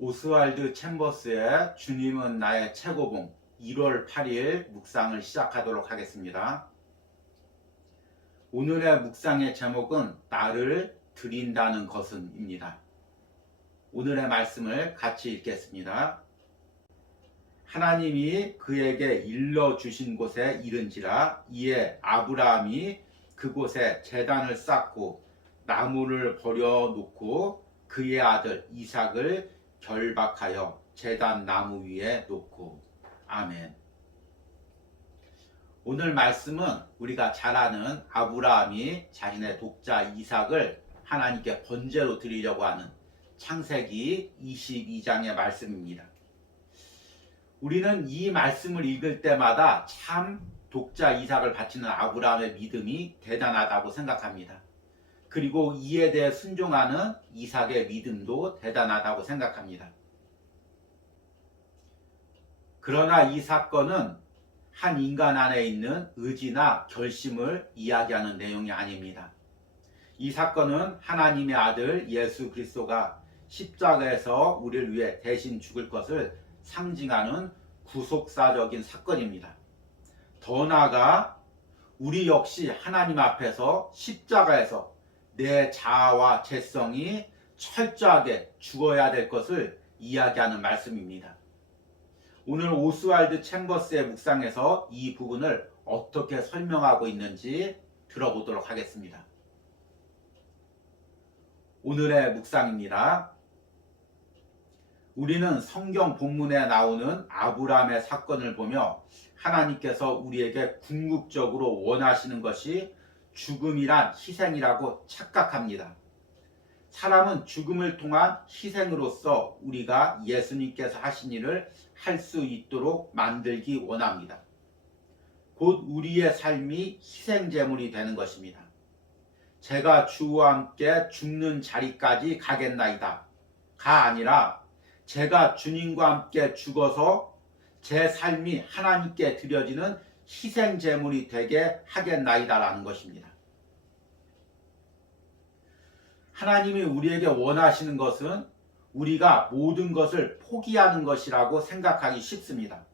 오스왈드 챔버스의 주님은 나의 최고봉 1월 8일 묵상을 시작하도록 하겠습니다. 오늘의 묵상의 제목은 나를 드린다는 것은입니다. 오늘의 말씀을 같이 읽겠습니다. 하나님이 그에게 일러주신 곳에 이른지라 이에 아브라함이 그곳에 제단을 쌓고 나무를 버려놓고 그의 아들 이삭을 결박하여 제단 나무 위에 놓고. 아멘. 오늘 말씀은 우리가 잘 아는 아브라함이 자신의 독자 이삭을 하나님께 번제로 드리려고 하는 창세기 22장의 말씀입니다. 우리는 이 말씀을 읽을 때마다 참 독자 이삭을 바치는 아브라함의 믿음이 대단하다고 생각합니다. 그리고 이에 대해 순종하는 이삭의 믿음도 대단하다고 생각합니다. 그러나 이 사건은 한 인간 안에 있는 의지나 결심을 이야기하는 내용이 아닙니다. 이 사건은 하나님의 아들 예수 그리스도가 십자가에서 우리를 위해 대신 죽을 것을 상징하는 구속사적인 사건입니다. 더 나아가 우리 역시 하나님 앞에서 십자가에서 내 자아와 죄성이 철저하게 죽어야 될 것을 이야기하는 말씀입니다. 오늘 오스왈드 챔버스의 묵상에서 이 부분을 어떻게 설명하고 있는지 들어보도록 하겠습니다. 오늘의 묵상입니다. 우리는 성경 본문에 나오는 아브라함의 사건을 보며 하나님께서 우리에게 궁극적으로 원하시는 것이 죽음이란 희생이라고 착각합니다. 사람은 죽음을 통한 희생으로서 우리가 예수님께서 하신 일을 할 수 있도록 만들기 원합니다. 곧 우리의 삶이 희생제물이 되는 것입니다. 제가 주와 함께 죽는 자리까지 가겠나이다 가 아니라 제가 주님과 함께 죽어서 제 삶이 하나님께 드려지는 희생제물이 되게 하겠나이다 라는 것입니다. 하나님이 우리에게 원하시는 것은 우리가 모든 것을 포기하는 것이라고 생각하기 쉽습니다.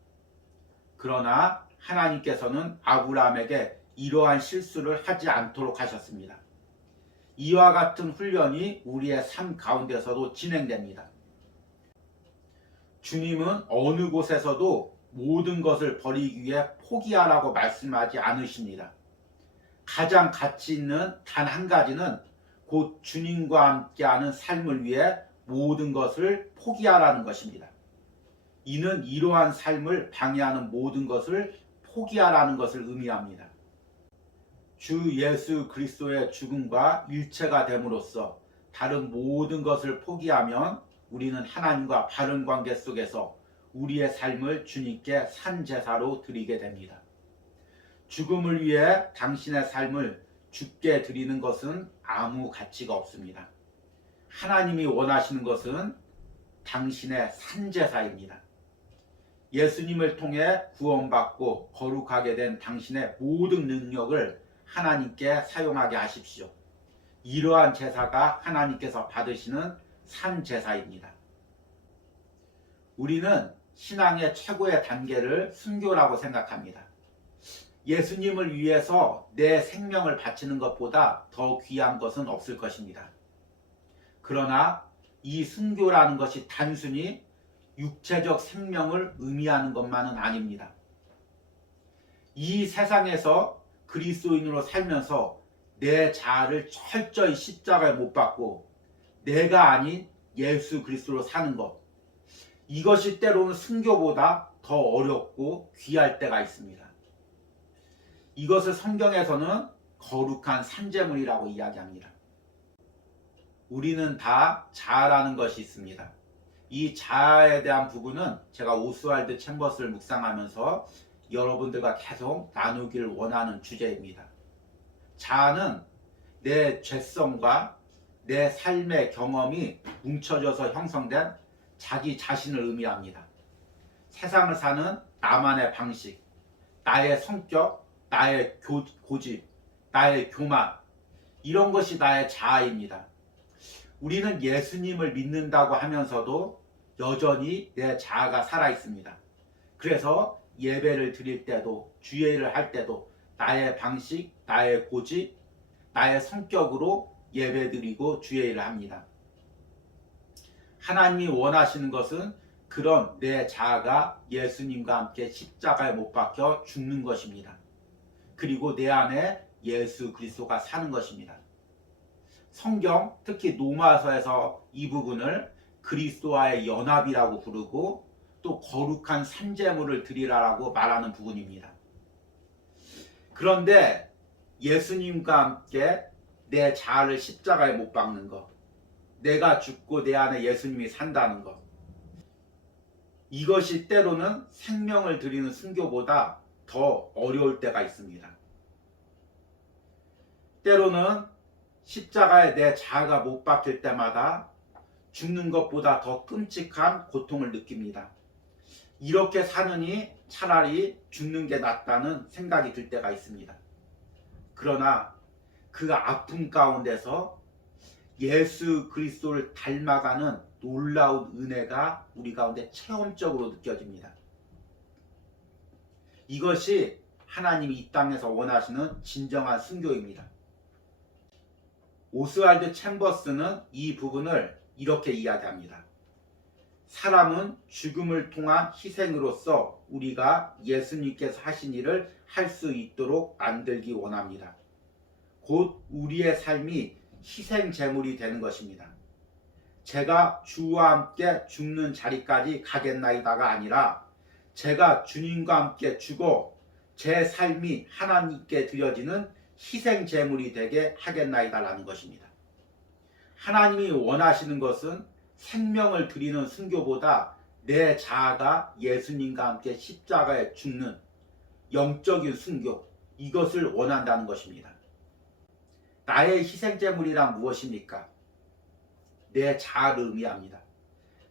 그러나 하나님께서는 아브라함에게 이러한 실수를 하지 않도록 하셨습니다. 이와 같은 훈련이 우리의 삶 가운데서도 진행됩니다. 주님은 어느 곳에서도 모든 것을 버리기 위해 포기하라고 말씀하지 않으십니다. 가장 가치 있는 단 한 가지는 곧 주님과 함께하는 삶을 위해 모든 것을 포기하라는 것입니다. 이는 이러한 삶을 방해하는 모든 것을 포기하라는 것을 의미합니다. 주 예수 그리스도의 죽음과 일체가 됨으로써 다른 모든 것을 포기하면 우리는 하나님과 바른 관계 속에서 우리의 삶을 주님께 산제사로 드리게 됩니다. 죽음을 위해 당신의 삶을 주께 드리는 것은 아무 가치가 없습니다. 하나님이 원하시는 것은 당신의 산제사입니다. 예수님을 통해 구원받고 거룩하게 된 당신의 모든 능력을 하나님께 사용하게 하십시오. 이러한 제사가 하나님께서 받으시는 산제사입니다. 우리는 신앙의 최고의 단계를 순교라고 생각합니다. 예수님을 위해서 내 생명을 바치는 것보다 더 귀한 것은 없을 것입니다. 그러나 이 순교라는 것이 단순히 육체적 생명을 의미하는 것만은 아닙니다. 이 세상에서 그리스도인으로 살면서 내 자아를 철저히 십자가에 못 박고 내가 아닌 예수 그리스도로 사는 것, 이것이 때로는 순교보다 더 어렵고 귀할 때가 있습니다. 이것을 성경에서는 거룩한 산제물이라고 이야기합니다. 우리는 다 자아라는 것이 있습니다. 이 자아에 대한 부분은 제가 오스왈드 챔버스를 묵상하면서 여러분들과 계속 나누기를 원하는 주제입니다. 자아는 내 죄성과 내 삶의 경험이 뭉쳐져서 형성된 자기 자신을 의미합니다. 세상을 사는 나만의 방식, 나의 성격, 나의 고집, 나의 교만, 이런 것이 나의 자아입니다. 우리는 예수님을 믿는다고 하면서도 여전히 내 자아가 살아 있습니다. 그래서 예배를 드릴 때도 주예를 할 때도 나의 방식, 나의 고집, 나의 성격으로 예배드리고 주예를 합니다. 하나님이 원하시는 것은 그런 내 자아가 예수님과 함께 십자가에 못 박혀 죽는 것입니다. 그리고 내 안에 예수 그리스도가 사는 것입니다. 성경, 특히 로마서에서 이 부분을 그리스도와의 연합이라고 부르고 또 거룩한 산제물을 드리라라고 말하는 부분입니다. 그런데 예수님과 함께 내 자아를 십자가에 못 박는 것, 내가 죽고 내 안에 예수님이 산다는 것, 이것이 때로는 생명을 드리는 순교보다 더 어려울 때가 있습니다. 때로는 십자가에 내 자아가 못 박힐 때마다 죽는 것보다 더 끔찍한 고통을 느낍니다. 이렇게 사느니 차라리 죽는 게 낫다는 생각이 들 때가 있습니다. 그러나 그 아픔 가운데서 예수 그리스도를 닮아가는 놀라운 은혜가 우리 가운데 체험적으로 느껴집니다. 이것이 하나님이 이 땅에서 원하시는 진정한 순교입니다. 오스왈드 챔버스는 이 부분을 이렇게 이야기합니다. 사람은 죽음을 통한 희생으로서 우리가 예수님께서 하신 일을 할 수 있도록 만들기 원합니다. 곧 우리의 삶이 희생 제물이 되는 것입니다. 제가 주와 함께 죽는 자리까지 가겠나이다가 아니라 제가 주님과 함께 죽어 제 삶이 하나님께 드려지는 희생 제물이 되게 하겠나이다라는 것입니다. 하나님이 원하시는 것은 생명을 드리는 순교보다 내 자아가 예수님과 함께 십자가에 죽는 영적인 순교, 이것을 원한다는 것입니다. 나의 희생제물이란 무엇입니까? 내 자아를 의미합니다.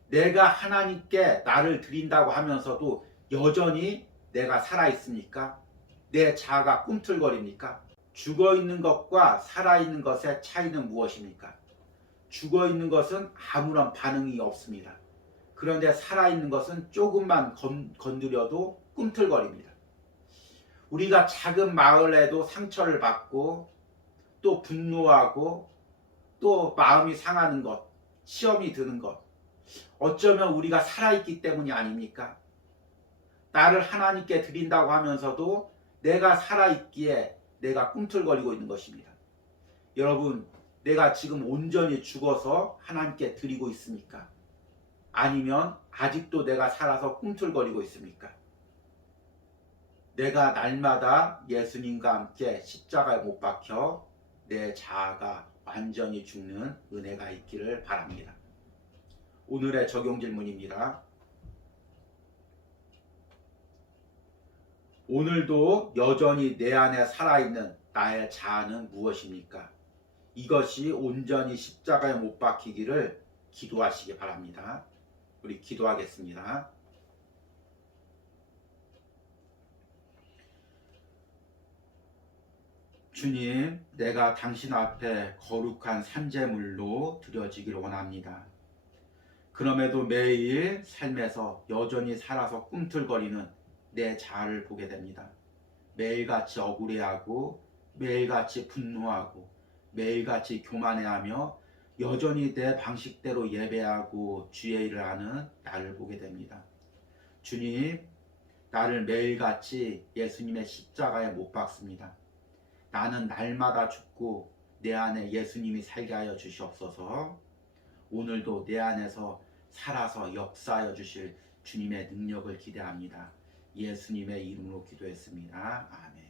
내가 하나님께 나를 드린다고 하면서도 여전히 내가 살아있습니까? 내 자아가 꿈틀거립니까? 죽어있는 것과 살아있는 것의 차이는 무엇입니까? 죽어있는 것은 아무런 반응이 없습니다. 그런데 살아있는 것은 조금만 건드려도 꿈틀거립니다. 우리가 작은 마을에도 상처를 받고 또 분노하고 또 마음이 상하는 것, 시험이 드는 것, 어쩌면 우리가 살아있기 때문이 아닙니까? 나를 하나님께 드린다고 하면서도 내가 살아있기에 내가 꿈틀거리고 있는 것입니다. 여러분, 내가 지금 온전히 죽어서 하나님께 드리고 있습니까? 아니면 아직도 내가 살아서 꿈틀거리고 있습니까? 내가 날마다 예수님과 함께 십자가에 못 박혀 내 자아가 완전히 죽는 은혜가 있기를 바랍니다. 오늘의 적용 질문입니다. 오늘도 여전히 내 안에 살아있는 나의 자아는 무엇입니까? 이것이 온전히 십자가에 못 박히기를 기도하시기 바랍니다. 우리 기도하겠습니다. 주님, 내가 당신 앞에 거룩한 산제물로 드려지기를 원합니다. 그럼에도 매일 삶에서 여전히 살아서 꿈틀거리는 내 자아를 보게 됩니다. 매일같이 억울해하고 매일같이 분노하고 매일같이 교만해하며 여전히 내 방식대로 예배하고 주의 일을 하는 나를 보게 됩니다. 주님, 나를 매일같이 예수님의 십자가에 못 박습니다. 나는 날마다 죽고 내 안에 예수님이 살게 하여 주시옵소서. 오늘도 내 안에서 살아서 역사하여 주실 주님의 능력을 기대합니다. 예수님의 이름으로 기도했습니다. 아멘.